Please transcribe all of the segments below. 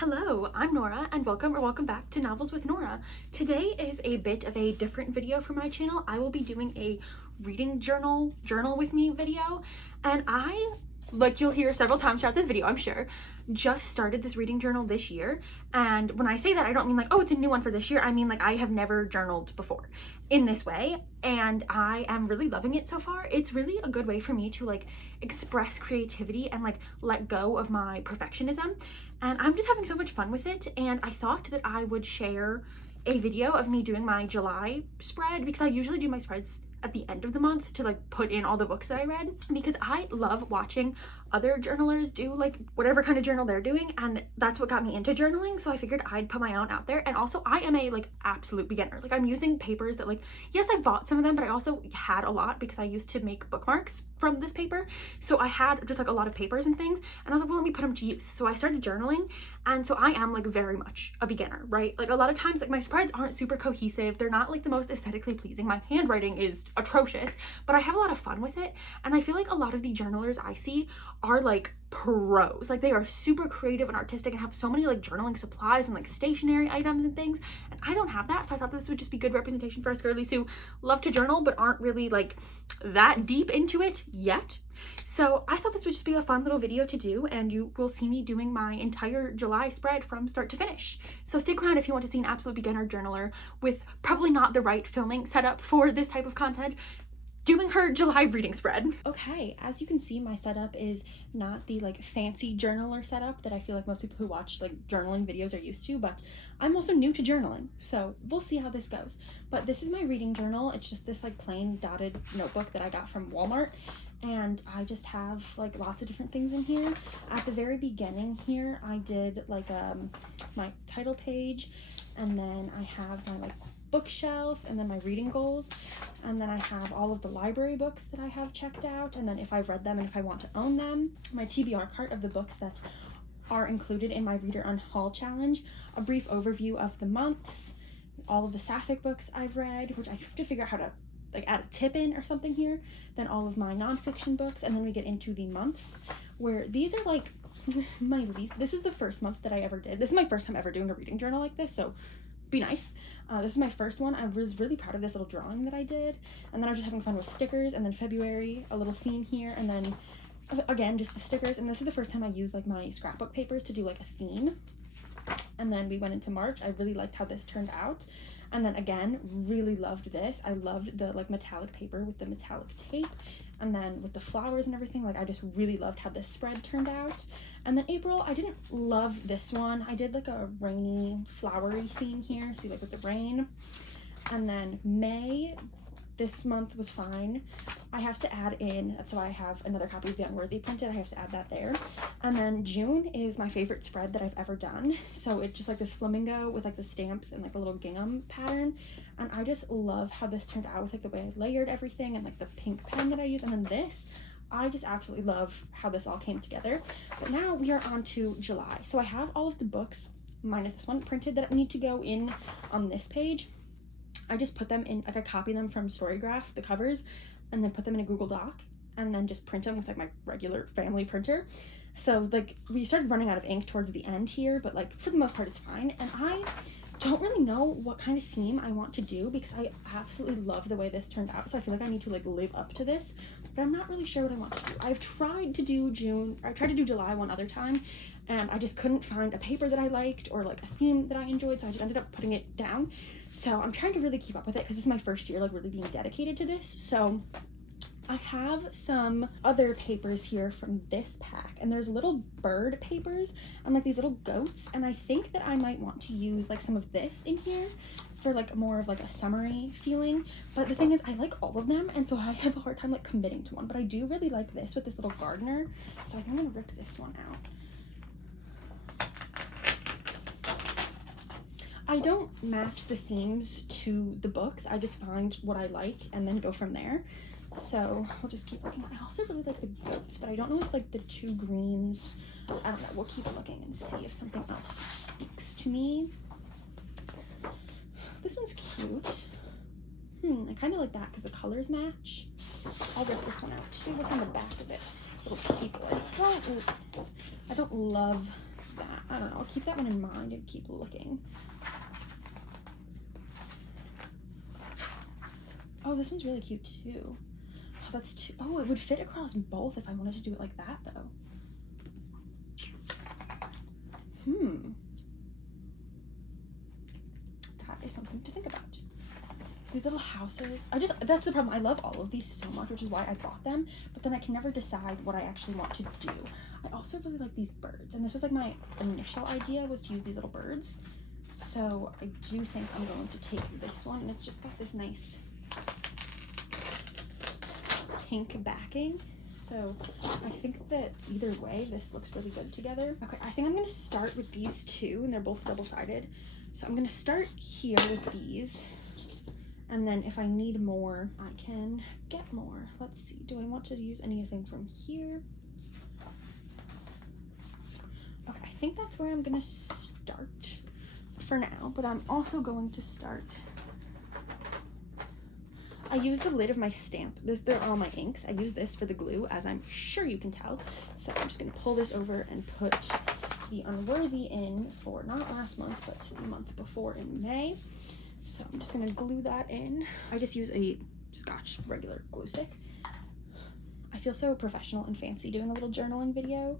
Hello, I'm Nora and welcome back to Novels with Nora. Today is a bit of a different video for my channel. I will be doing a reading journal with me video, and I, like you'll hear several times throughout this video, I'm sure, just started this reading journal this year. And when I say that, I don't mean like, oh, it's a new one for this year. I mean like I have never journaled before in this way, and I am really loving it so far. It's really a good way for me to like express creativity and like let go of my perfectionism, and I'm just having so much fun with it. And I thought that I would share a video of me doing my July spread, because I usually do my spreads at the end of the month to like put in all the books that I read, because I love watching other journalers do like whatever kind of journal they're doing, and that's what got me into journaling. So I figured I'd put my own out there. And also I am a like absolute beginner. Like I'm using papers that like, yes, I bought some of them, but I also had a lot because I used to make bookmarks from this paper. So I had just like a lot of papers and things, and I was like, well, let me put them to use. So I started journaling, and so I am like very much a beginner, right? Like a lot of times like my spreads aren't super cohesive, they're not like the most aesthetically pleasing, my handwriting is atrocious, but I have a lot of fun with it. And I feel like a lot of the journalers I see are like pros. Like they are super creative and artistic and have so many like journaling supplies and like stationery items and things, and I don't have that. So I thought this would just be good representation for us girlies who love to journal but aren't really like that deep into it yet. So I thought this would just be a fun little video to do, and you will see me doing my entire July spread from start to finish. So stick around if you want to see an absolute beginner journaler with probably not the right filming setup for this type of content doing her July reading spread. Okay, as you can see, my setup is not the like fancy journaler setup that I feel like most people who watch like journaling videos are used to, but I'm also new to journaling, so we'll see how this goes. But this is my reading journal. It's just this like plain dotted notebook that I got from Walmart, and I just have like lots of different things in here. At the very beginning here, I did like my title page, and then I have my like bookshelf, and then my reading goals, and then I have all of the library books that I have checked out, and then if I've read them and if I want to own them, my TBR cart of the books that are included in my Reader on Haul challenge, a brief overview of the months, all of the sapphic books I've read, which I have to figure out how to like add a tip in or something here, then all of my nonfiction books, and then we get into the months, where these are like my least. This is the first month that I ever did. This is my first time ever doing a reading journal like this, so be nice. This is my first one. I was really proud of this little drawing that I did, and then I was just having fun with stickers, and then February, a little theme here, and then again just the stickers. And this is the first time I used like my scrapbook papers to do like a theme. And then we went into March. I really liked how this turned out, and then again really loved this. I loved the like metallic paper with the metallic tape, and then with the flowers and everything. Like I just really loved how this spread turned out. And then April, I didn't love this one. I did like a rainy flowery theme here, see like with the rain. And then May, this month was fine. I have to add in, so I have another copy of The Unworthy printed, I have to add that there. And then June is my favorite spread that I've ever done. So it's just like this flamingo with like the stamps and like a little gingham pattern. And I just love how this turned out with like the way I layered everything and like the pink pen that I use. And then this, I just absolutely love how this all came together. But now we are on to July. So I have all of the books, minus this one, printed that need to go in on this page. I just put them in, like I copy them from Storygraph, the covers, and then put them in a Google Doc, and then just print them with like my regular family printer. So like we started running out of ink towards the end here, but like for the most part it's fine. And I don't really know what kind of theme I want to do, because I absolutely love the way this turned out. So I feel like I need to like live up to this, but I'm not really sure what I want to do. I've tried to do July one other time, and I just couldn't find a paper that I liked or like a theme that I enjoyed, so I just ended up putting it down. So I'm trying to really keep up with it, because this is my first year like really being dedicated to this. So I have some other papers here from this pack, and there's little bird papers and like these little goats, and I think that I might want to use like some of this in here for like more of like a summery feeling. But the thing is, I like all of them, and so I have a hard time like committing to one. But I do really like this with this little gardener, so I think I'm gonna rip this one out. I don't match the themes to the books. I just find what I like and then go from there. So we'll just keep looking. I also really like the goats, but I don't know if like the two greens, I don't know. We'll keep looking and see if something else speaks to me. This one's cute. I kind of like that because the colors match. I'll rip this one out too. What's on the back of it? Little people. So I don't love that. I don't know. I'll keep that one in mind and keep looking. Oh, this one's really cute too. Oh, that's too. Oh, it would fit across both if I wanted to do it like that though. That is something to think about. These little houses. That's the problem. I love all of these so much, which is why I bought them, but then I can never decide what I actually want to do. I also really like these birds, and this was like my initial idea, was to use these little birds. So I do think I'm going to take this one, and it's just got this nice pink backing. So I think that either way, this looks really good together. Okay, I think I'm gonna start with these two, and they're both double-sided. So I'm gonna start here with these, and then if I need more, I can get more. Let's see, do I want to use anything from here? Okay, I think that's where I'm gonna start for now, but I'm also going to start. I use the lid of my stamp. They're all my inks. I use this for the glue, as I'm sure you can tell. So I'm just gonna pull this over and put the Unworthy in for not last month, but the month before in May. So I'm just gonna glue that in. I just use a Scotch regular glue stick. I feel so professional and fancy doing a little journaling video,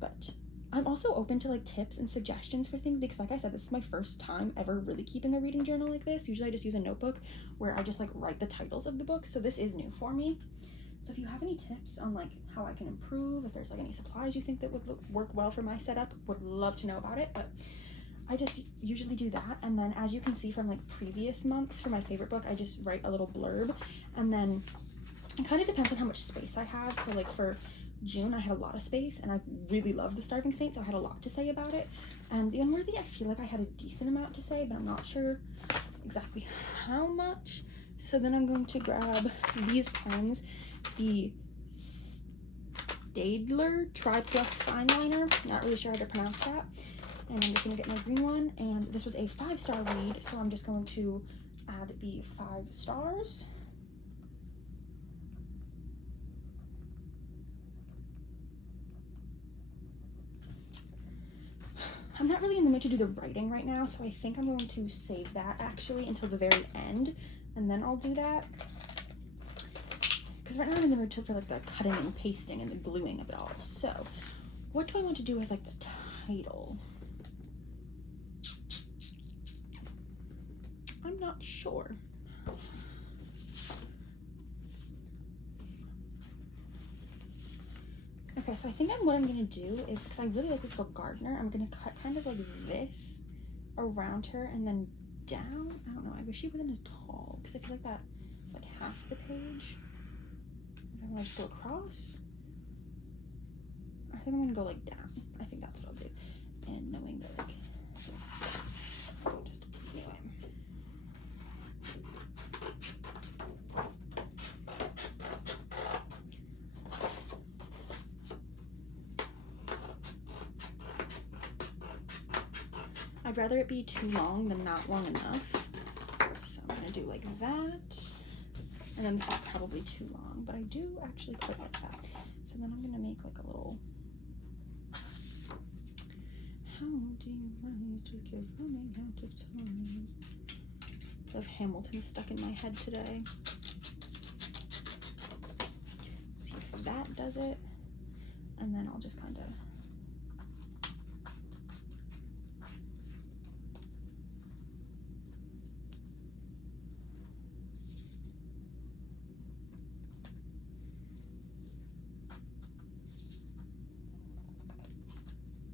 but I'm also open to like tips and suggestions for things, because like I said, this is my first time ever really keeping a reading journal like this. Usually I just use a notebook where I just like write the titles of the book. So this is new for me. So if you have any tips on like how I can improve, if there's like any supplies you think that would work well for my setup, would love to know about it. But I just usually do that. And then as you can see from like previous months for my favorite book, I just write a little blurb, and then it kind of depends on how much space I have. So like for June, I had a lot of space, and I really love The Starving Saint, so I had a lot to say about it. And The Unworthy, I feel like I had a decent amount to say, but I'm not sure exactly how much. So then I'm going to grab these pens, the Staedtler Tri-Plus Fine Liner, not really sure how to pronounce that. And I'm just gonna get my green one, and this was a 5-star read, so I'm just going to add the 5 stars. I'm not really in the mood to do the writing right now, so I think I'm going to save that actually until the very end, and then I'll do that. Because right now I'm in the mood for like the cutting and pasting and the gluing of it all. So what do I want to do as like the title? I'm not sure. Okay, so I think what I'm gonna do is, because I really like this little gardener, I'm gonna cut kind of like this around her and then down. I don't know, I wish she wasn't as tall, because I feel like that's like half the page. I want to just go across. I think I'm gonna go like down. I think that's what I'll do. And knowing that like, just anyway. I'd rather it be too long than not long enough. So I'm gonna do like that. And then this is probably too long, but I do actually quite like that. So then I'm gonna make like a little, how do you manage like you're running out of time? I have Hamilton stuck in my head today. See if that does it. And then I'll just kind of,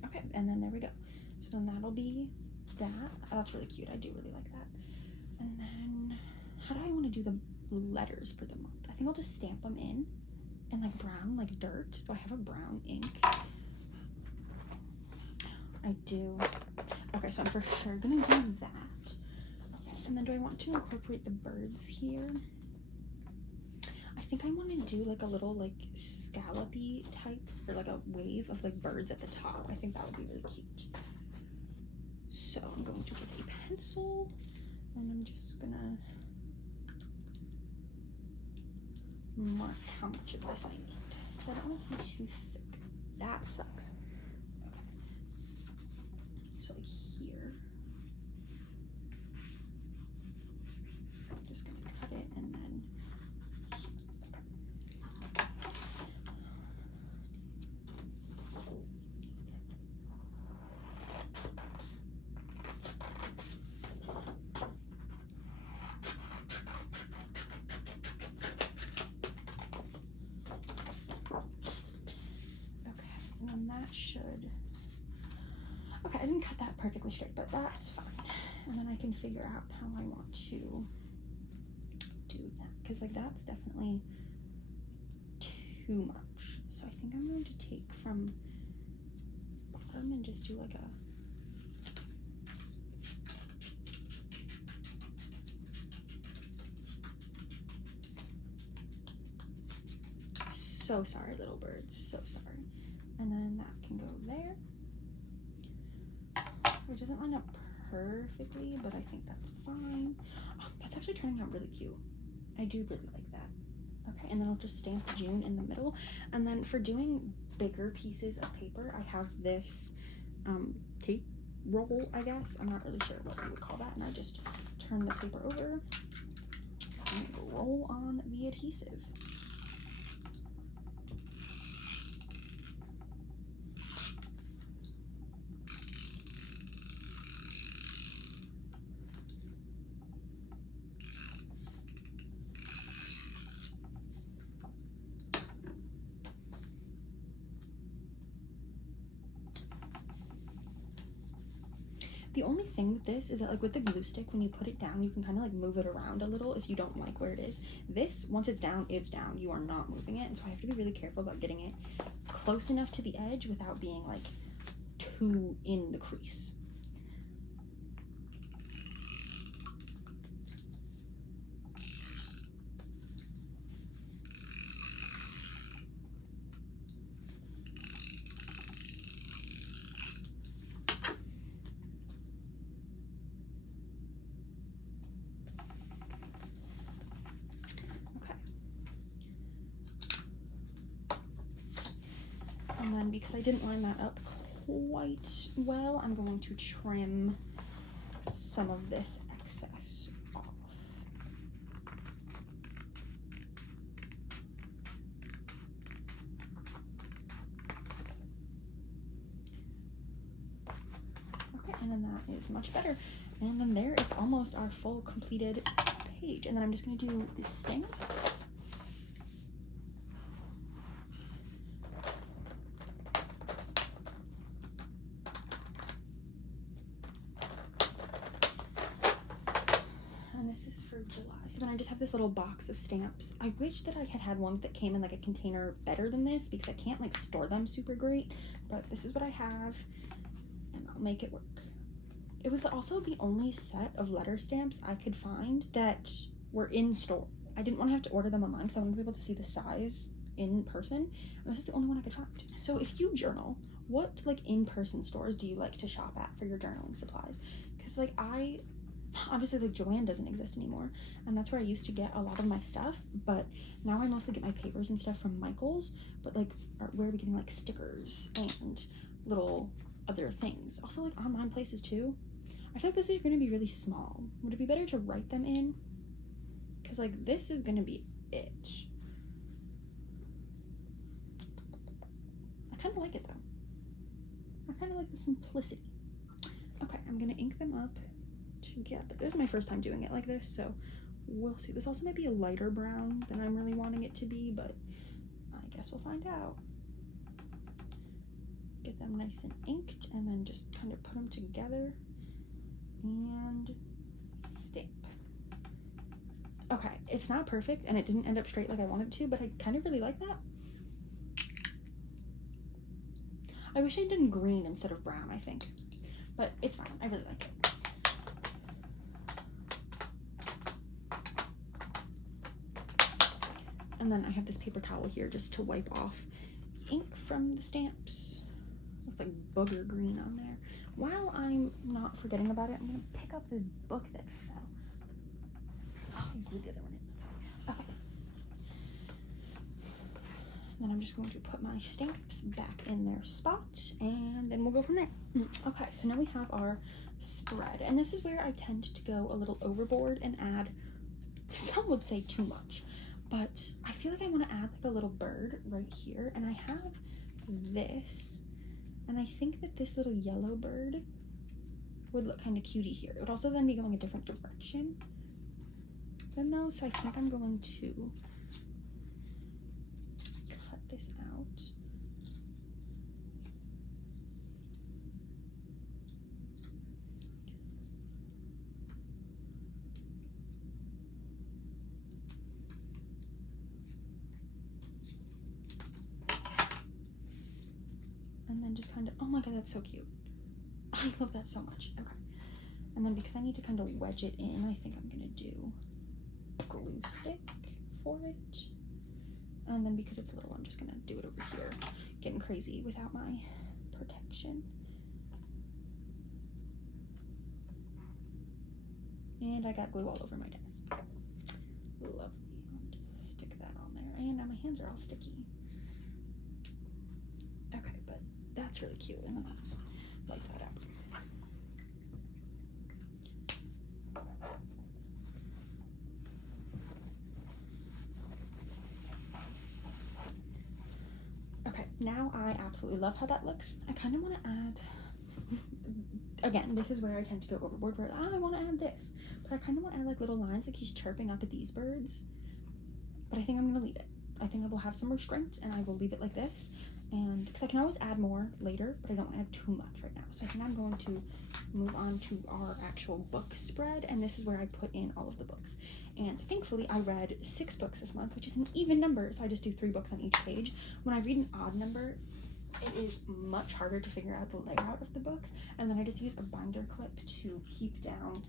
okay, and then there we go. So then that'll be that. Oh, that's really cute. I do really like that. And then how do I want to do the letters for the month? I think I'll just stamp them in like brown, like dirt. Do I have a brown ink? I do. Okay, so I'm for sure gonna do that. And then do I want to incorporate the birds here? I think I want to do like a little like scallopy type, or like a wave of like birds at the top. I think that would be really cute. So I'm going to get a pencil, and I'm just gonna mark how much of this I need, because I don't want it to be too thick. That sucks. Okay. that should, okay, I didn't cut that perfectly straight, but that's fine. And then I can figure out how I want to do that, because like that's definitely too much. So I think I'm going to take from bottom and just do like a, so sorry little birds, so sorry. And then that can go there, which doesn't line up perfectly, but I think that's fine. Oh, that's actually turning out really cute. I do really like that. Okay, and then I'll just stamp June in the middle. And then for doing bigger pieces of paper, I have this tape roll, I guess. I'm not really sure what we would call that. And I just turn the paper over and roll on the adhesive. The only thing with this is that like with the glue stick, when you put it down, you can kind of like move it around a little if you don't like where it is. This, once it's down, it's down. You are not moving it. And so I have to be really careful about getting it close enough to the edge without being like too in the crease. And then because I didn't line that up quite well, I'm going to trim some of this excess off. Okay, and then that is much better. And then there is almost our full completed page. And then I'm just going to do the stamps. July. So then I just have this little box of stamps. I wish that I had had ones that came in like a container better than this, because I can't like store them super great, but this is what I have and I'll make it work. It was also the only set of letter stamps I could find that were in store. I didn't want to have to order them online because I wanted to be able to see the size in person, and this is the only one I could find. So if you journal, what like in-person stores do you like to shop at for your journaling supplies? Because like obviously like Joann doesn't exist anymore, and that's where I used to get a lot of my stuff, but now I mostly get my papers and stuff from Michael's. But like where are we getting like stickers and little other things? Also like online places too. I feel like this is going to be really small. Would it be better to write them in? Because like this is going to be it. I kind of like it though. I kind of like the simplicity. Okay, I'm going to ink them up together. This is my first time doing it like this, so we'll see. This also might be a lighter brown than I'm really wanting it to be, but I guess we'll find out. Get them nice and inked, and then just kind of put them together and stamp. Okay, it's not perfect and it didn't end up straight like I wanted it to, but I kind of really like that. I wish I'd done green instead of brown, I think, but it's fine. I really like it. And then I have this paper towel here just to wipe off ink from the stamps. Looks like booger green on there. While I'm not forgetting about it, I'm gonna pick up this book that fell. Oh, I glued the other one in. Okay. Then I'm just going to put my stamps back in their spot, and then we'll go from there. Okay, so now we have our spread, and this is where I tend to go a little overboard and add, some would say too much, but I feel like I want to add like a little bird right here, and I have this, and I think that this little yellow bird would look kind of cutie here. It would also then be going a different direction than those, so I think I'm going to cut this out. just kind of, oh my god, that's so cute. I love that so much. Okay. And then because I need to kind of wedge it in, I think I'm gonna do a glue stick for it. And then because it's little, I'm just gonna do it over here, getting crazy without my protection. And I got glue all over my desk. Lovely. I'll just stick that on there. And now my hands are all sticky. Okay, but that's really cute. And then I'll just light that up. Okay, now I absolutely love how that looks. I kind of want to add, again, this is where I tend to go overboard, where I want to add this, but I kind of want to add like little lines, like he's chirping up at these birds, but I think I'm going to leave it. I think I will have some restraint and I will leave it like this, and because I can always add more later, but I don't want to add too much right now. So I think I'm going to move on to our actual book spread, and this is where I put in all of the books. And thankfully I read 6 books this month, which is an even number, so I just do 3 books on each page. When I read an odd number, it is much harder to figure out the layout of the books, and then I just use a binder clip to keep down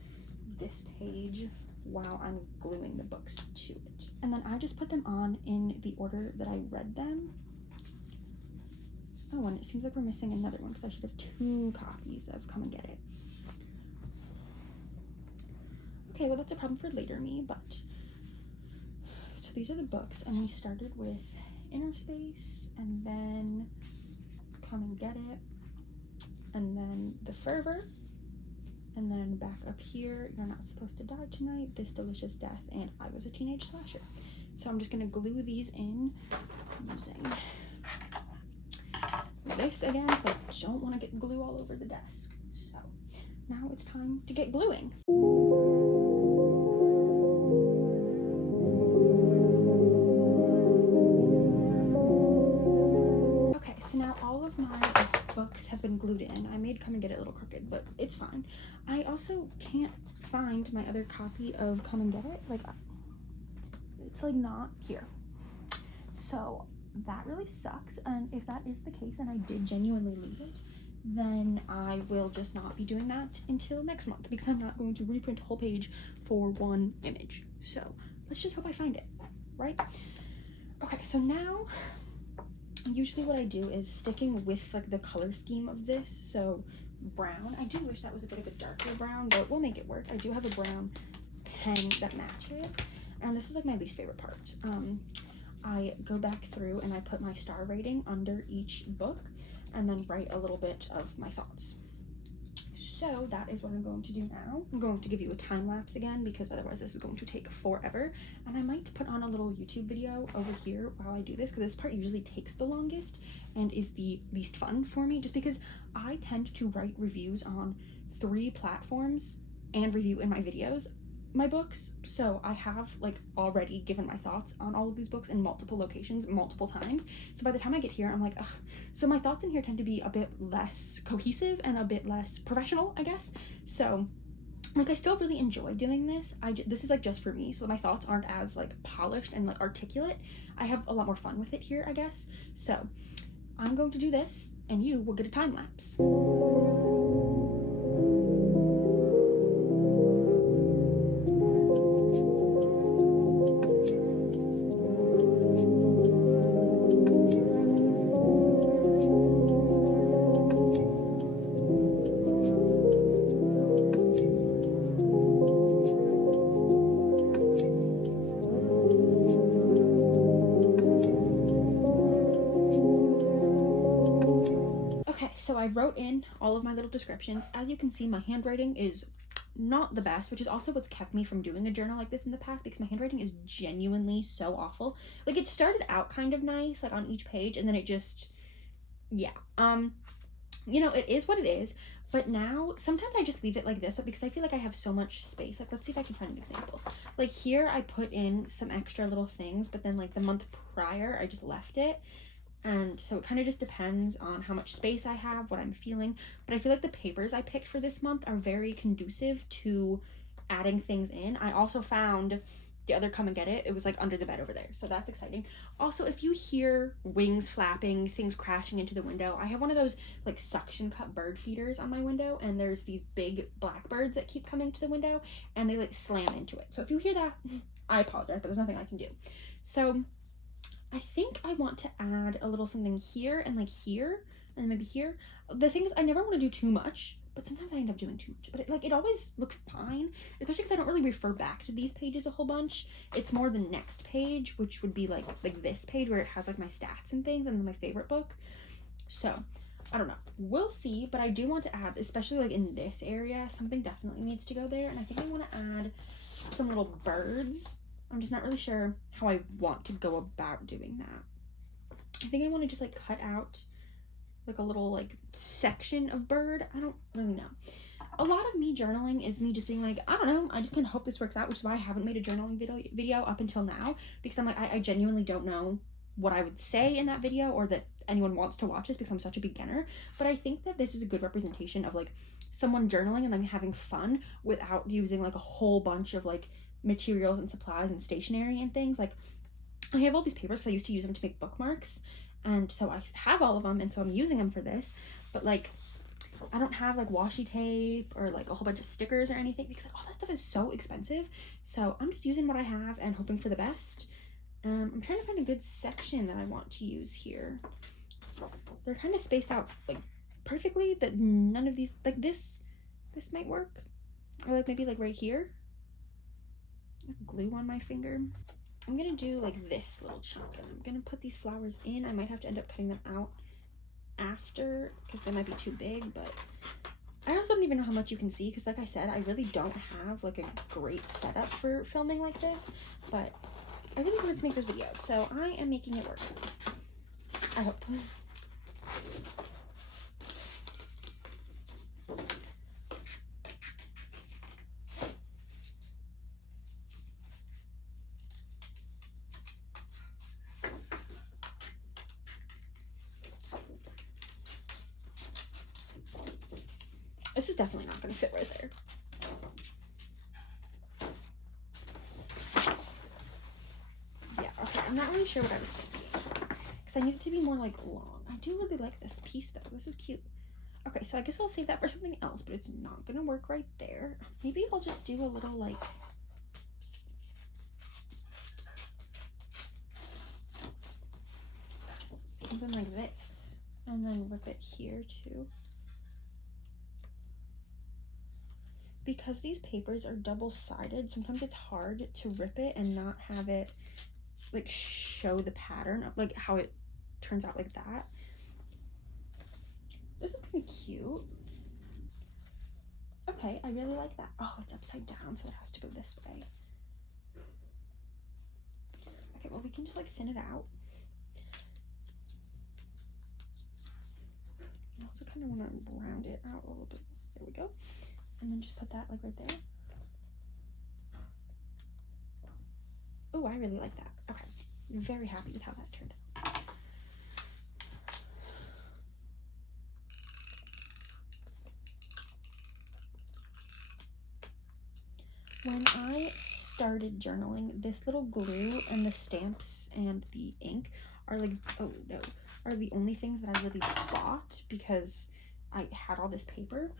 this page while I'm gluing the books to it. And then I just put them on in the order that I read them. Oh, and it seems like we're missing another one because I should have 2 copies of Come and Get It. Okay, well that's a problem for later me, but so these are the books, and we started with Inner Space, and then Come and Get It, and then The Fervor, and then back up here, You're Not Supposed to Die Tonight, This Delicious Death, and I Was a Teenage Slasher. So I'm just gonna glue these in using this again, so I don't want to get glue all over the desk. So now it's time to get gluing. Okay, so now all of my books have been glued in. I made Come and Get It a little crooked, but it's fine. I also can't find my other copy of Come and Get It. Like, it's like not here. So that really sucks, and if that is the case and I did genuinely lose it, then I will just not be doing that until next month, because I'm not going to reprint a whole page for one image. So let's just hope I find it, right? Okay, so now usually what I do is sticking with like the color scheme of this, so brown. I do wish that was a bit of a darker brown, but we'll make it work. I do have a brown pen that matches, and this is like my least favorite part. I go back through and I put my star rating under each book and then write a little bit of my thoughts. So that is what I'm going to do now. I'm going to give you a time lapse again because otherwise this is going to take forever. And I might put on a little YouTube video over here while I do this, because this part usually takes the longest and is the least fun for me, just because I tend to write reviews on 3 platforms and review in my videos my books, so I have like already given my thoughts on all of these books in multiple locations multiple times, so by the time I get here I'm like, ugh. So my thoughts in here tend to be a bit less cohesive and a bit less professional, I guess. So like I still really enjoy doing this. This is like just for me, so my thoughts aren't as like polished and like articulate. I have a lot more fun with it here, I guess. So I'm going to do this and you will get a time lapse. So I wrote in all of my little descriptions. As you can see, my handwriting is not the best, which is also what's kept me from doing a journal like this in the past, because my handwriting is genuinely so awful. Like, it started out kind of nice, like on each page, and then it just, yeah. You know, it is what it is, but now sometimes I just leave it like this, but because I feel like I have so much space, like, let's see if I can find an example. Like here I put in some extra little things, but then like the month prior I just left it. And so it kind of just depends on how much space I have, what I'm feeling. But I feel like the papers I picked for this month are very conducive to adding things in. I also found the other Come and Get It, it was like under the bed over there. So that's exciting. Also, if you hear wings flapping, things crashing into the window, I have one of those like suction cup bird feeders on my window, and there's these big blackbirds that keep coming to the window and they like slam into it. So if you hear that, I apologize, but there's nothing I can do. So I think I want to add a little something here and like here and maybe here. The thing is, I never want to do too much, but sometimes I end up doing too much. But it always looks fine, especially because I don't really refer back to these pages a whole bunch. It's more the next page, which would be like this page where it has like my stats and things and my favorite book. So I don't know, we'll see. But I do want to add, especially like in this area, something definitely needs to go there. And I think I want to add some little birds. I'm just not really sure how I want to go about doing that. I think I want to just like cut out like a little like section of bird. I don't really know. A lot of me journaling is me just being like, I don't know, I just kind of hope this works out, which is why I haven't made a journaling video up until now, because I'm like, I genuinely don't know what I would say in that video or that anyone wants to watch this because I'm such a beginner. But I think that this is a good representation of like someone journaling and then having fun without using like a whole bunch of like materials and supplies and stationery and things. Like I have all these papers because I used to use them to make bookmarks, and so I have all of them, and so I'm using them for this. But like I don't have like washi tape or like a whole bunch of stickers or anything because like all that stuff is so expensive. So I'm just using what I have and hoping for the best. I'm trying to find a good section that I want to use here. They're kind of spaced out like perfectly that none of these, like this might work, or like maybe like right here. Glue on my finger. I'm gonna do like this little chunk, and I'm gonna put these flowers in. I might have to end up cutting them out after because they might be too big, but I also don't even know how much you can see because like I said, I really don't have like a great setup for filming like this, but I really wanted to make this video, so I am making it work. I hope. This is definitely not going to fit right there. Yeah, okay, I'm not really sure what I was thinking because I need it to be more like long. I do really like this piece though. This is cute. Okay, so I guess I'll save that for something else, but it's not going to work right there. Maybe I'll just do a little like something like this, and then rip it here too. Because these papers are double-sided, sometimes it's hard to rip it and not have it like show the pattern of like how it turns out like that. This is kind of cute. Okay, I really like that. Oh, it's upside down, so it has to go this way. Okay, well we can just like thin it out. I also kind of want to round it out a little bit. There we go. And then just put that like right there. Oh, I really like that. Okay, I'm very happy with how that turned out. When I started journaling, this little glue and the stamps and the ink are like, oh no, are the only things that I really bought because I had all this paper.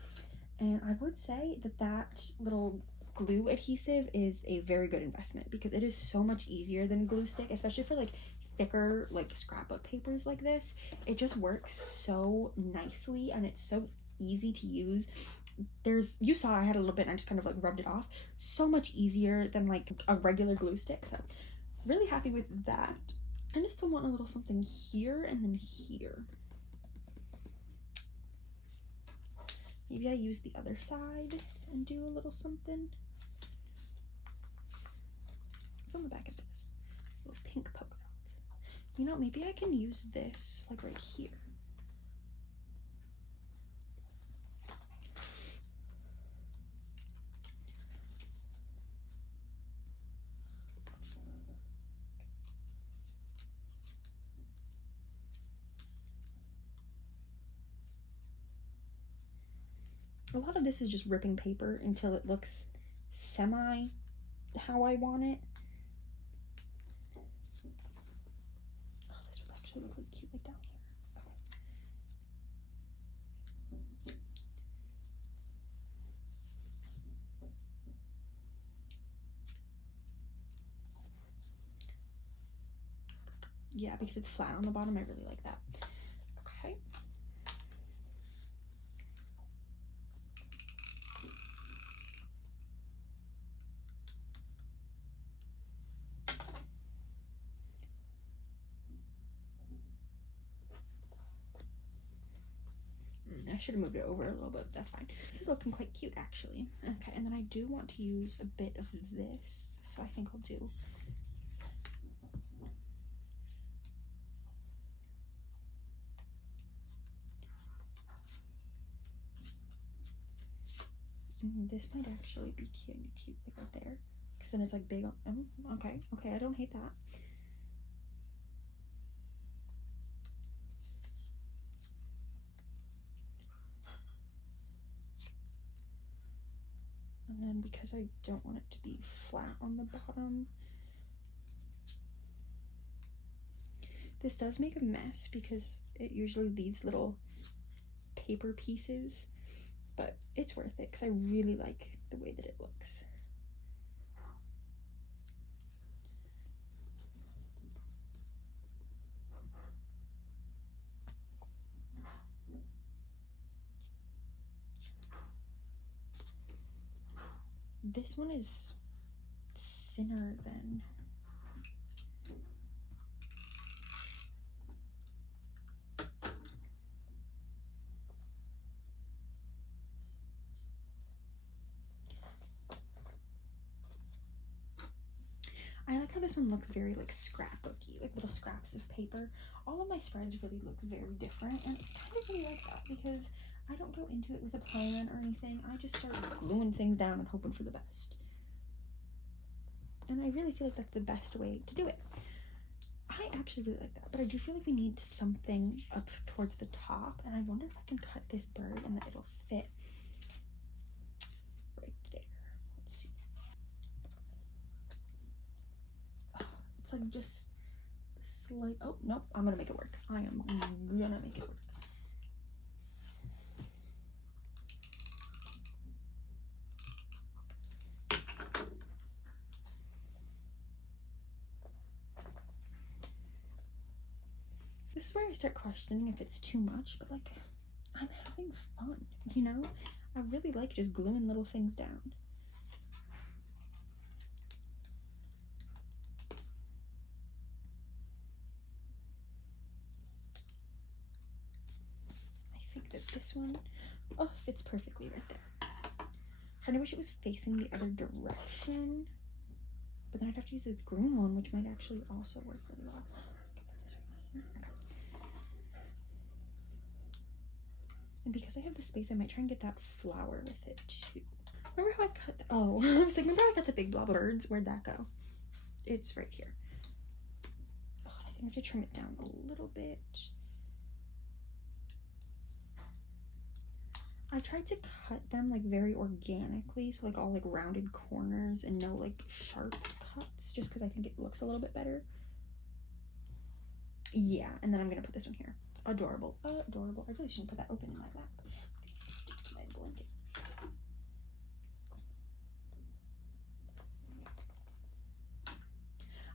And I would say that that little glue adhesive is a very good investment because it is so much easier than glue stick, especially for like thicker like scrapbook papers like this. It just works so nicely and it's so easy to use. You saw I had a little bit and I just kind of like rubbed it off. So much easier than like a regular glue stick. So really happy with that. I just still want a little something here and then here. Maybe I use the other side and do a little something. It's on the back of this. A little pink polka dots. You know, maybe I can use this like right here. A lot of this is just ripping paper until it looks semi how I want it. Yeah, because it's flat on the bottom. I really like that. Okay. I should have moved it over a little bit. That's fine. This is looking quite cute, actually. Okay, and then I do want to use a bit of this, so I think I'll do... This might actually be cute, like right there, because then it's like big on... okay, I don't hate that. And then because I don't want it to be flat on the bottom, this does make a mess because it usually leaves little paper pieces, but it's worth it because I really like the way that it looks. This one is thinner than... I like how this one looks very like scrapbooky, like little scraps of paper. All of my spreads really look very different, and I kind of really like that because I don't go into it with a plan or anything. I just start gluing things down and hoping for the best. And I really feel like that's the best way to do it. I actually really like that, but I do feel like we need something up towards the top, and I wonder if I can cut this bird and that it'll fit right there. Let's see. It's like just slight... oh, nope, I'm gonna make it work. I am gonna make it work. This is where I start questioning if it's too much, but like, I'm having fun, you know? I really like just gluing little things down. I think that this one, oh, fits perfectly right there. I kind of wish it was facing the other direction, but then I'd have to use a green one, which might actually also work really well. Okay. And because I have the space, I might try and get that flower with it too. Remember how I cut oh, I was like, remember how I cut the big blob of birds? Where'd that go? It's right here. Oh, I think I have to trim it down a little bit. I tried to cut them like very organically, so like all like rounded corners and no like sharp cuts, just because I think it looks a little bit better. Yeah, and then I'm gonna put this one here. Adorable, adorable. I really shouldn't put that open in my lap. Stick to my blanket.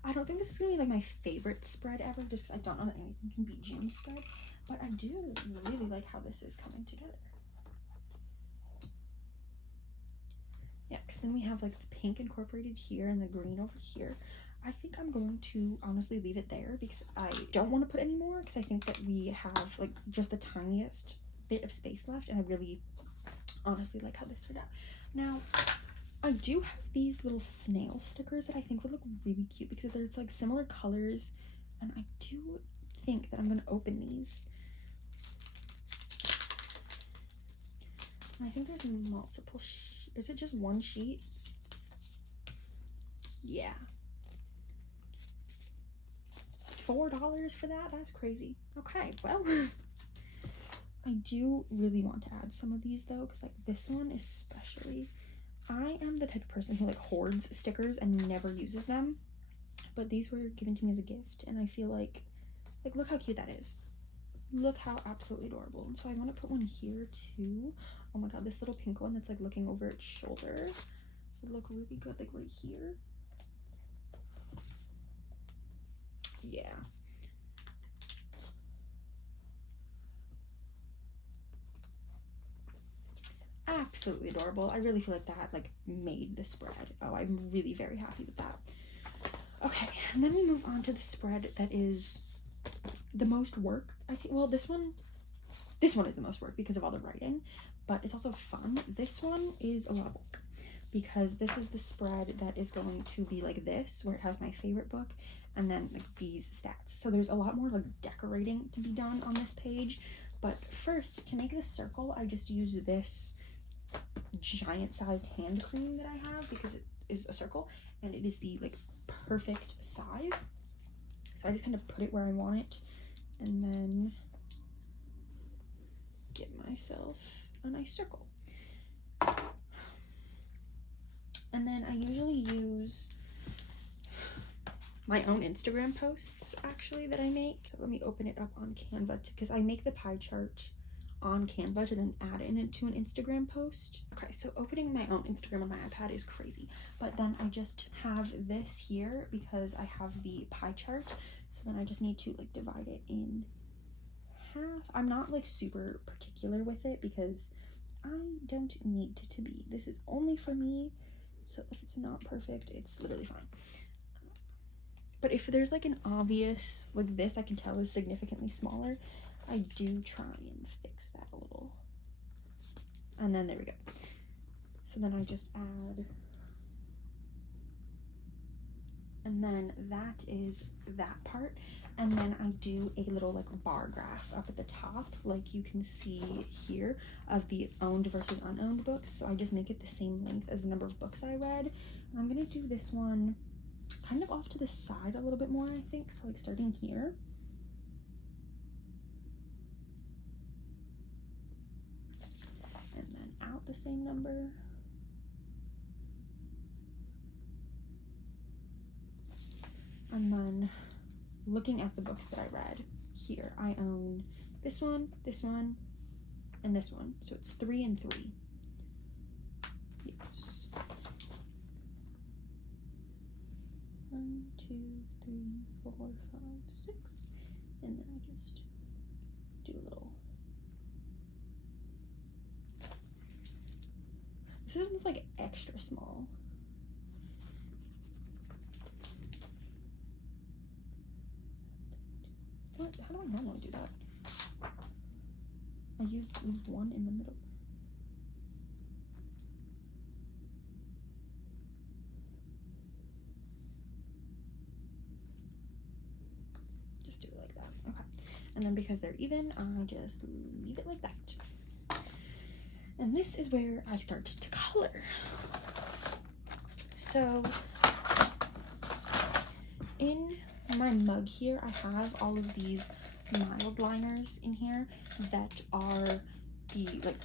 I don't think this is gonna be like my favorite spread ever, just because I don't know that anything can beat June's spread, but I do really like how this is coming together. Yeah, because then we have like the pink incorporated here and the green over here. I think I'm going to honestly leave it there because I don't want to put any more, because I think that we have like just the tiniest bit of space left, and I really honestly like how this turned out. Now, I do have these little snail stickers that I think would look really cute because there's like similar colors, and I do think that I'm going to open these. And I think there's multiple is it just one sheet? Yeah. $4 for that? That's crazy. Okay, well, I do really want to add some of these though, because like this one especially, I am the type of person who like hoards stickers and never uses them, but these were given to me as a gift, and I feel like look how cute that is. Look how absolutely adorable. And so I want to put one here too. Oh my god, this little pink one that's like looking over its shoulder would look really good, like right here. Yeah, absolutely adorable. I really feel like that like made the spread. Oh, I'm really very happy with that. Okay, and then we move on to the spread that is the most work, I think. Well, this one is the most work because of all the writing, but it's also fun. This one is a lot of work because this is the spread that is going to be like this, where it has my favorite book and then like these stats. So there's a lot more like decorating to be done on this page. But first, to make this circle, I just use this giant sized hand cream that I have because it is a circle and it is the like perfect size. So I just kind of put it where I want it and then get myself a nice circle. And then I usually use my own Instagram posts actually that I make. So let me open it up on Canva because I make the pie chart on Canva to then add it into an Instagram post. Okay, so opening my own Instagram on my iPad is crazy, but then I just have this here because I have the pie chart. So then I just need to like divide it in half. I'm not like super particular with it because I don't need to be. This is only for me. So if it's not perfect, it's literally fine. But if there's like an obvious, like this I can tell is significantly smaller, I do try and fix that a little. And then there we go. So then I just add, and then that is that part. And then I do a little like bar graph up at the top, like you can see here, of the owned versus unowned books. So I just make it the same length as the number of books I read. And I'm gonna do this one kind of off to the side a little bit more, I think. So like starting here. And then out the same number. And then looking at the books that I read here, I own this one, and this one. So it's 3 and 3. Yes. 1, 2, 3, 4, 5, 6. And then I just do a little. This is like extra small. What? How do I normally do that? I leave one in the middle. Just do it like that. Okay. And then because they're even, I just leave it like that. And this is where I start to color. So in my mug here, I have all of these mild liners in here that are the like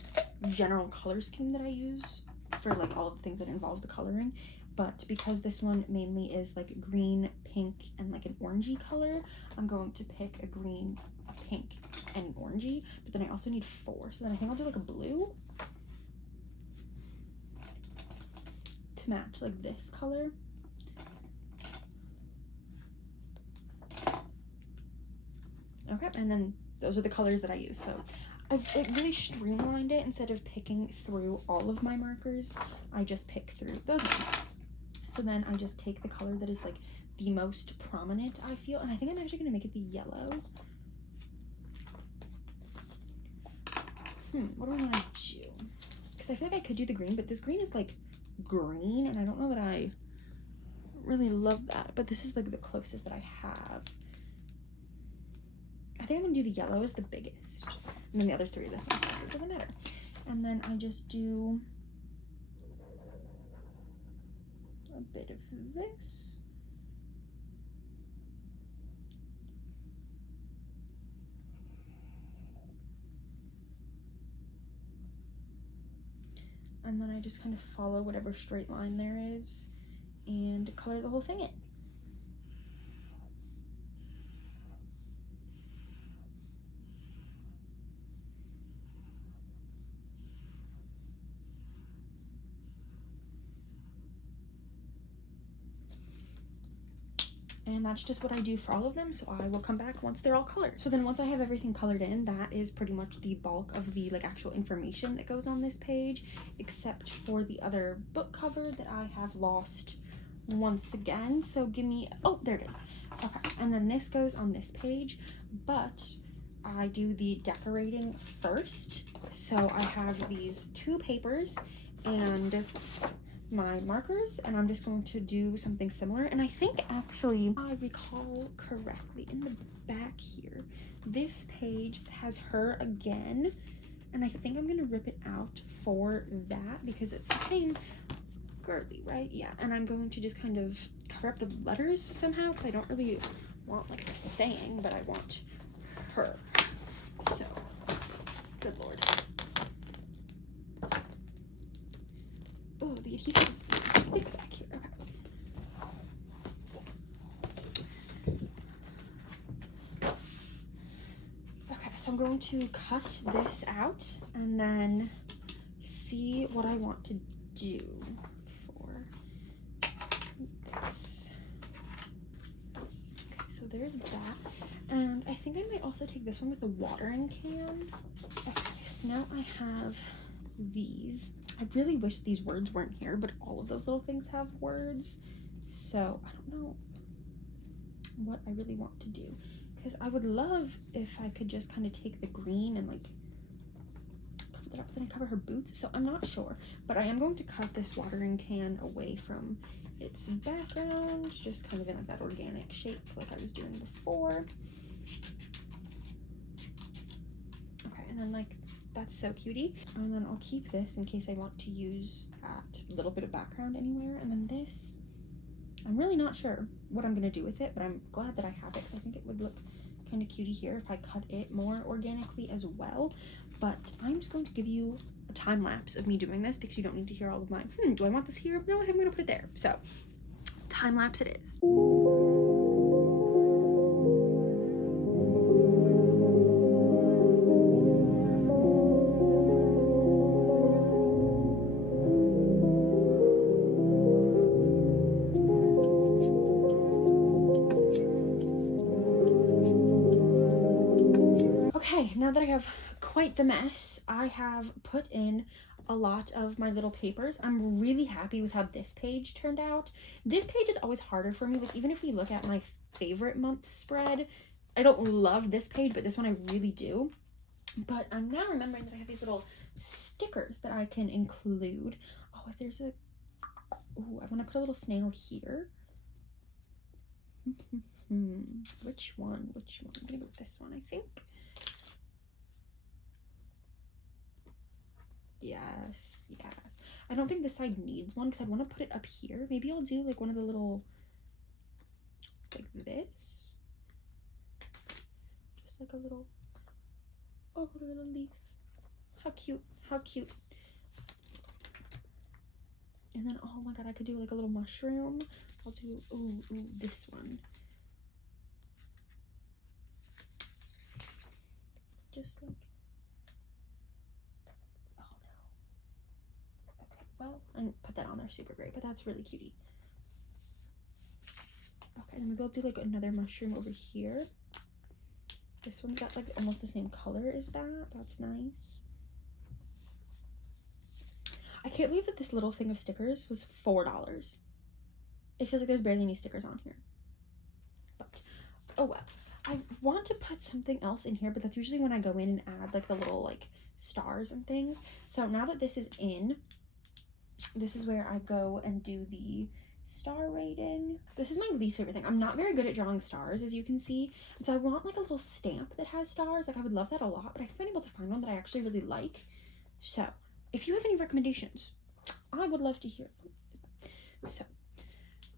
general color scheme that I use for like all of the things that involve the coloring. But because this one mainly is like green, pink, and like an orangey color, I'm going to pick a green, a pink, and an orangey. But then I also need 4, so then I think I'll do like a blue to match like this color. Okay, and then those are the colors that I use. So it really streamlined it. Instead of picking through all of my markers, I just pick through those ones. So then I just take the color that is like the most prominent, I feel, and I think I'm actually gonna make it the yellow. What do I want to do? Because I feel like I could do the green, but this green is like green, and I don't know that I really love that. But this is like the closest that I have. I think I'm gonna do the yellow as the biggest, and then the other 3 are the same size, so it doesn't matter. And then I just do a bit of this. And then I just kind of follow whatever straight line there is and color the whole thing in. And that's just what I do for all of them, so I will come back once they're all colored. So then once I have everything colored in, that is pretty much the bulk of the like actual information that goes on this page, except for the other book cover that I have lost once again. So give me, oh, there it is. Okay, and then this goes on this page, but I do the decorating first. So I have these 2 papers and my markers, and I'm just going to do something similar. And I think actually, if I recall correctly, in the back here, this page has her again, and I think I'm gonna rip it out for that because it's the same girly, right? Yeah, and I'm going to just kind of cover up the letters somehow because I don't really want like a saying, but I want her. So, good lord. Oh, the adhesive is thick back here. Okay, so I'm going to cut this out and then see what I want to do for this. Okay, so there's that. And I think I might also take this one with the watering can. Okay, so now I have these. I really wish these words weren't here, but all of those little things have words. So I don't know what I really want to do, because I would love if I could just kind of take the green and like cover that up, then cover her boots. So I'm not sure, but I am going to cut this watering can away from its background, just kind of in like that organic shape like I was doing before. Okay, and then like that's so cutie. And then I'll keep this in case I want to use that little bit of background anywhere. And then this, I'm really not sure what I'm gonna do with it, but I'm glad that I have it. I think it would look kind of cutie here if I cut it more organically as well. But I'm just going to give you a time lapse of me doing this because you don't need to hear all of my, do I want this here? No, I think I'm gonna put it there. So time lapse it is. Okay, now that I have quite the mess, I have put in a lot of my little papers. I'm really happy with how this page turned out. This page is always harder for me. Like, even if we look at my favorite month spread, I don't love this page, but this one I really do. But I'm now remembering that I have these little stickers that I can include. Oh, if there's a, oh, I want to put a little snail here. Which one? I'm gonna go with this one, I think. Yes. I don't think this side needs one because I want to put it up here. Maybe I'll do like one of the little, like this. Just like a little, oh, a little leaf. How cute. And then, oh my god, I could do like a little mushroom. I'll do, ooh, this one. Just like, well, I didn't put that on there super great, but that's really cutie. Okay, then maybe I'll do like another mushroom over here. This one's got like almost the same color as that. That's nice. I can't believe that this little thing of stickers was $4. It feels like there's barely any stickers on here. But, oh well. I want to put something else in here, but that's usually when I go in and add like the little like stars and things. So now that this is in, this is where I go and do the star rating. This is my least favorite thing. I'm not very good at drawing stars, as you can see. And so I want like a little stamp that has stars. Like, I would love that a lot, but I haven't been able to find one that I actually really like. So if you have any recommendations, I would love to hear them. So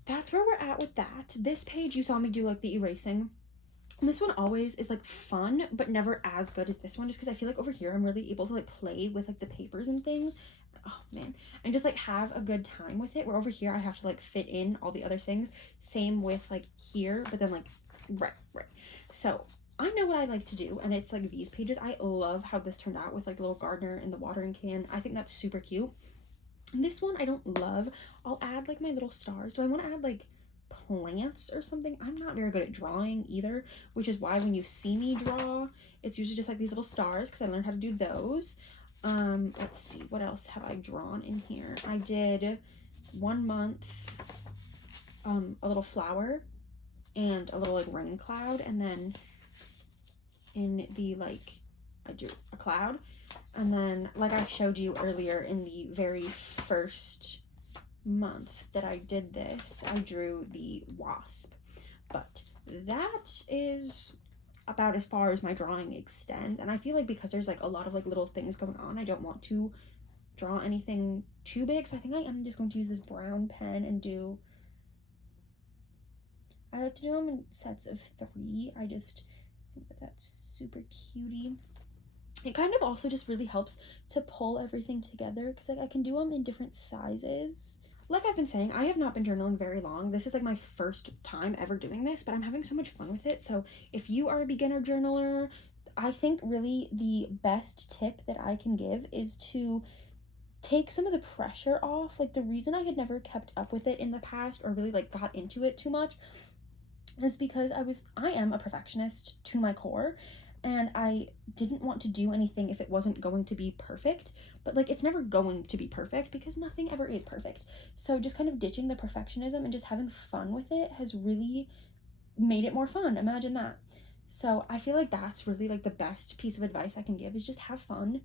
that's where we're at with that. This page, you saw me do like the erasing. And this one always is like fun, but never as good as this one, just because I feel like over here I'm really able to like play with like the papers and things. Oh man, and just like have a good time with it, where over here I have to like fit in all the other things. Same with like here, but then like right. So I know what I like to do, and it's like these pages. I love how this turned out with like little gardener and the watering can. I think that's super cute. And this one I don't love. I'll add like my little stars. Do I want to add like plants or something. I'm not very good at drawing either, which is why when you see me draw, it's usually just like these little stars because I learned how to do those. Let's see, what else have I drawn in here? I did 1 month a little flower and a little like rain cloud, and then in the like I drew a cloud, and then like I showed you earlier in the very first month that I did this, I drew the wasp. But that is about as far as my drawing extends, and I feel like because there's like a lot of like little things going on, I don't want to draw anything too big, so I think I am just going to use this brown pen and do, I like to do them in sets of 3. I just think that that's super cutie. It kind of also just really helps to pull everything together because like I can do them in different sizes. Like I've been saying, I have not been journaling very long. This is like my first time ever doing this, but I'm having so much fun with it. So if you are a beginner journaler, I think really the best tip that I can give is to take some of the pressure off. Like the reason I had never kept up with it in the past or really like got into it too much is because I am a perfectionist to my core, and I didn't want to do anything if it wasn't going to be perfect. But like it's never going to be perfect because nothing ever is perfect. So just kind of ditching the perfectionism and just having fun with it has really made it more fun. Imagine that. So I feel like that's really like the best piece of advice I can give is just have fun.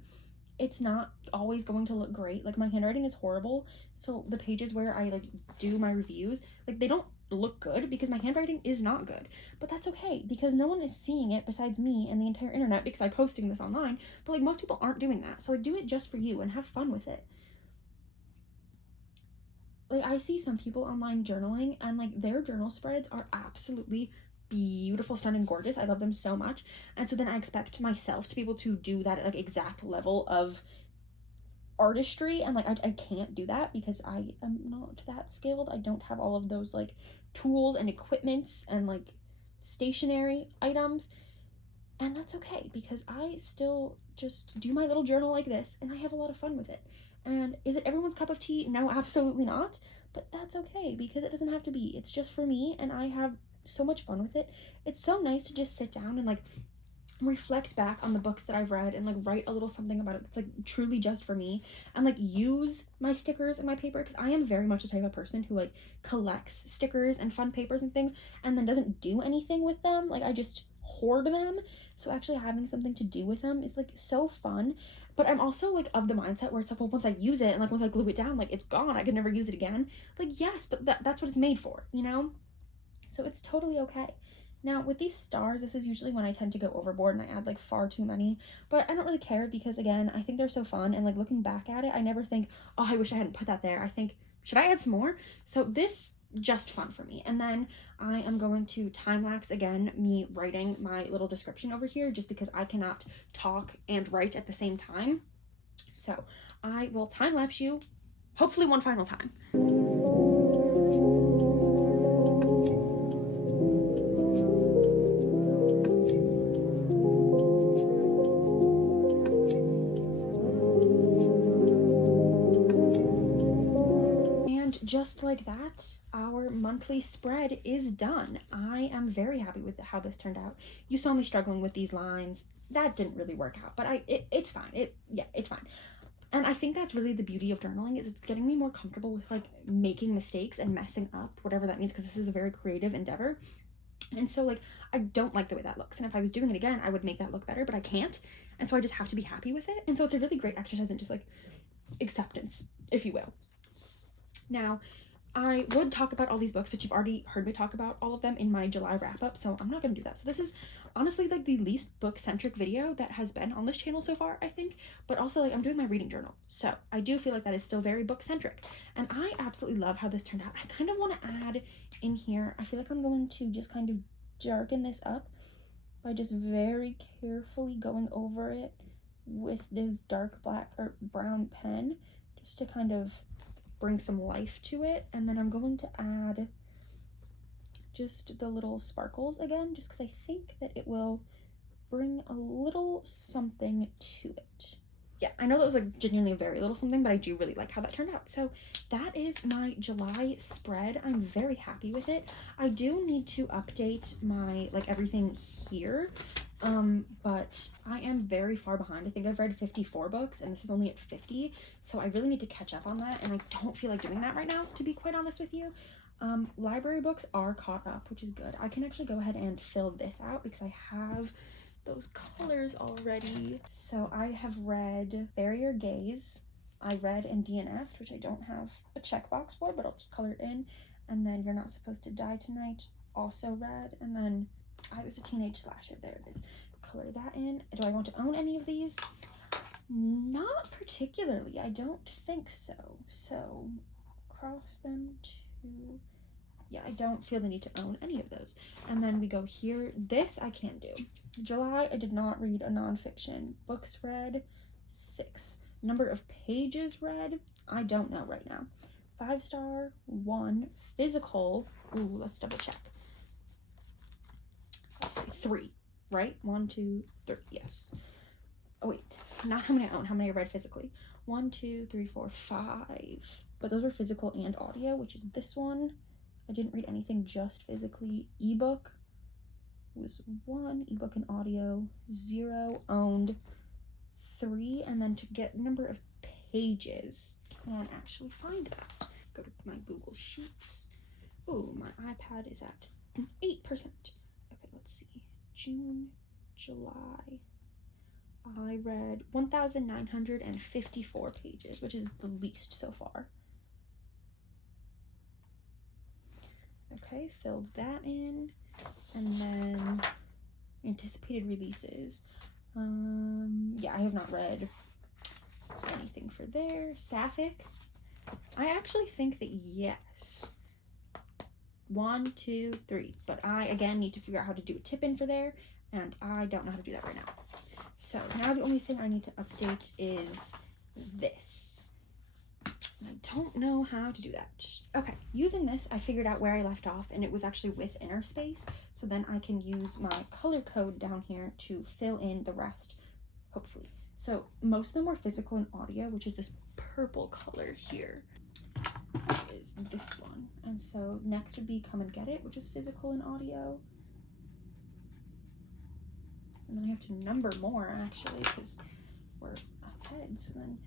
It's not always going to look great. Like my handwriting is horrible, so the pages where I like do my reviews, like they don't look good because my handwriting is not good. But that's okay because no one is seeing it besides me and the entire internet because I'm posting this online. But like most people aren't doing that, so like do it just for you and have fun with it. Like I see some people online journaling and like their journal spreads are absolutely beautiful, stunning, gorgeous. I love them so much. And so then I expect myself to be able to do that like exact level of artistry, and like I can't do that because I am not that skilled. I don't have all of those like tools and equipments and like stationary items, and that's okay because I still just do my little journal like this and I have a lot of fun with it. And is it everyone's cup of tea? No, absolutely not, but that's okay because it doesn't have to be. It's just for me and I have so much fun with it. It's so nice to just sit down and like reflect back on the books that I've read and like write a little something about it that's like truly just for me, and like use my stickers and my paper because I am very much the type of person who like collects stickers and fun papers and things and then doesn't do anything with them. Like I just hoard them. So actually having something to do with them is like so fun. But I'm also like of the mindset where it's like, well, once I use it and like once I glue it down, like it's gone, I could never use it again. Like yes, but that's what it's made for, you know? So it's totally okay. Now with these stars, this is usually when I tend to go overboard and I add like far too many, but I don't really care because again, I think they're so fun, and like looking back at it, I never think, oh, I wish I hadn't put that there. I think, should I add some more? So this just fun for me. And then I am going to time lapse again me writing my little description over here just because I cannot talk and write at the same time. So I will time lapse you hopefully one final time. Just like that, our monthly spread is done. I am very happy with how this turned out. You saw me struggling with these lines. That didn't really work out, but it's fine. It's fine. And I think that's really the beauty of journaling, is it's getting me more comfortable with like making mistakes and messing up, whatever that means, because this is a very creative endeavor. And so like I don't like the way that looks, and if I was doing it again I would make that look better, but I can't, and so I just have to be happy with it. And so it's a really great exercise in just like acceptance, if you will. Now, I would talk about all these books, but you've already heard me talk about all of them in my July wrap-up, so I'm not going to do that. So this is honestly like the least book-centric video that has been on this channel so far, I think, but also like I'm doing my reading journal, so I do feel like that is still very book-centric, and I absolutely love how this turned out. I kind of want to add in here, I feel like I'm going to just kind of darken this up by just very carefully going over it with this dark black or brown pen, just to kind of bring some life to it. And then I'm going to add just the little sparkles again, just because I think that it will bring a little something to it. yeah, I know that was like genuinely a very little something, but I do really like how that turned out. So that is my July spread. I'm very happy with it. I do need to update my like everything here, but I am very far behind. I think I've read 54 books and this is only at 50, so I really need to catch up on that, and I don't feel like doing that right now, to be quite honest with you. Library books are caught up, which is good. I can actually go ahead and fill this out because I have those colors already. So I have read Bury Your Gaze. I read and DNF'd, which I don't have a checkbox for, but I'll just color it in. And then You're Not Supposed to Die Tonight, also read. And then I Was a Teenage Slasher, there it is. Color that in. Do I want to own any of these? Not particularly, I don't think so. So cross them to, yeah, I don't feel the need to own any of those. And then we go here. This I can do. July, I did not read a nonfiction. Books read, 6. Number of pages read, I don't know right now. 5-star, 1. Physical, ooh, let's double check. Let's see, 3, right? 1, 2, 3, yes. Oh wait, not how many I own, how many I read physically. 1, 2, 3, 4, 5. But those were physical and audio, which is this one. I didn't read anything just physically. Ebook was 1, ebook and audio 0, owned 3, and then to get number of pages, can actually find that. Go to my Google Sheets. Oh, my iPad is at 8%. Okay, let's see. June, July. I read 1,954 pages, which is the least so far. Okay, filled that in. And then anticipated releases. Yeah, I have not read anything for there. Sapphic. I actually think that yes. 1, 2, 3. But I, again, need to figure out how to do a tip in for there. And I don't know how to do that right now. So now the only thing I need to update is this. I don't know how to do that. Okay, using this, I figured out where I left off, and it was actually with Inner Space. So then I can use my color code down here to fill in the rest, hopefully. So most of them were physical and audio, which is this purple color here. Is this one. And so next would be Come and Get It, which is physical and audio. And then I have to number more, actually, because we're ahead. So then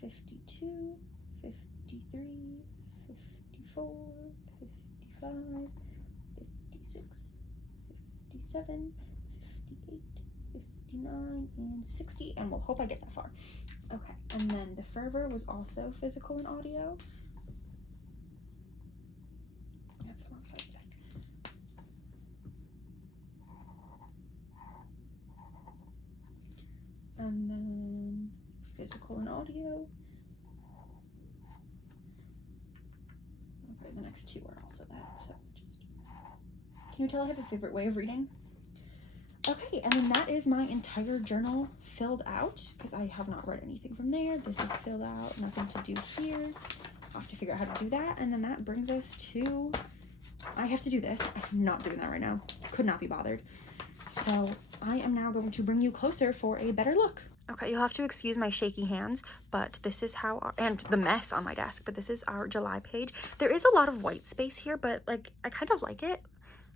52, 53, 54, 55, 56, 57, 58, 59, and 60, and we'll hope I get that far. Okay, and then The Fervor was also physical and audio. That's the wrong side of that. And then physical and audio. Okay, the next two are also that, so just, can you tell I have a favorite way of reading? Okay, and then that is my entire journal filled out, because I have not read anything from there. This is filled out, nothing to do here. I'll have to figure out how to do that, and then that brings us to, I have to do this. I'm not doing that right now. Could not be bothered. So I am now going to bring you closer for a better look. Okay, you'll have to excuse my shaky hands, but this is how, and the mess on my desk, but this is our July page. There is a lot of white space here, but like, I kind of like it.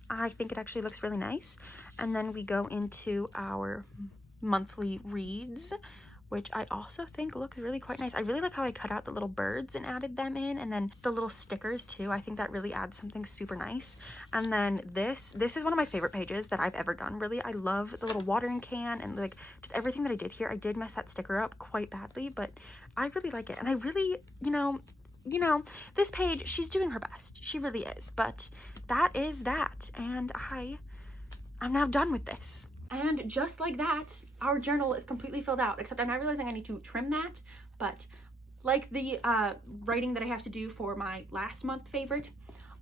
I think it actually looks really nice. And then we go into our monthly reads, which I also think look really quite nice. I really like how I cut out the little birds and added them in, and then the little stickers too. I think that really adds something super nice. And then this is one of my favorite pages that I've ever done, really. I love the little watering can and like just everything that I did here. I did mess that sticker up quite badly, but I really like it. And I really, you know, this page, she's doing her best. She really is, but that is that. And I'm now done with this. And just like that, our journal is completely filled out, except I'm not realizing I need to trim that. But like the writing that I have to do for my last month favorite,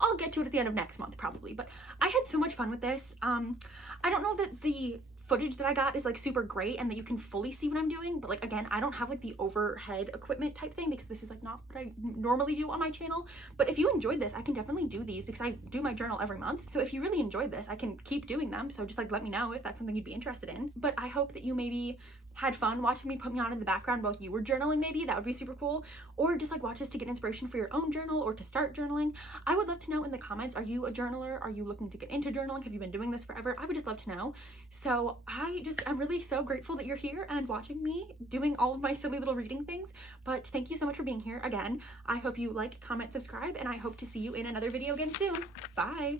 I'll get to it at the end of next month probably. But I had so much fun with this. I don't know that the footage that I got is like super great and that you can fully see what I'm doing, but like again, I don't have like the overhead equipment type thing because this is like not what I normally do on my channel. But if you enjoyed this, I can definitely do these because I do my journal every month. So if you really enjoyed this, I can keep doing them. So just like let me know if that's something you'd be interested in. But I hope that you maybe had fun watching me put me on in the background while you were journaling, maybe that would be super cool. Or just like watch this to get inspiration for your own journal or to start journaling. I would love to know in the comments, are you a journaler? Are you looking to get into journaling? Have you been doing this forever? I would just love to know. So I'm really so grateful that you're here and watching me doing all of my silly little reading things. But thank you so much for being here again. I hope you like, comment, subscribe, and I hope to see you in another video again soon. Bye.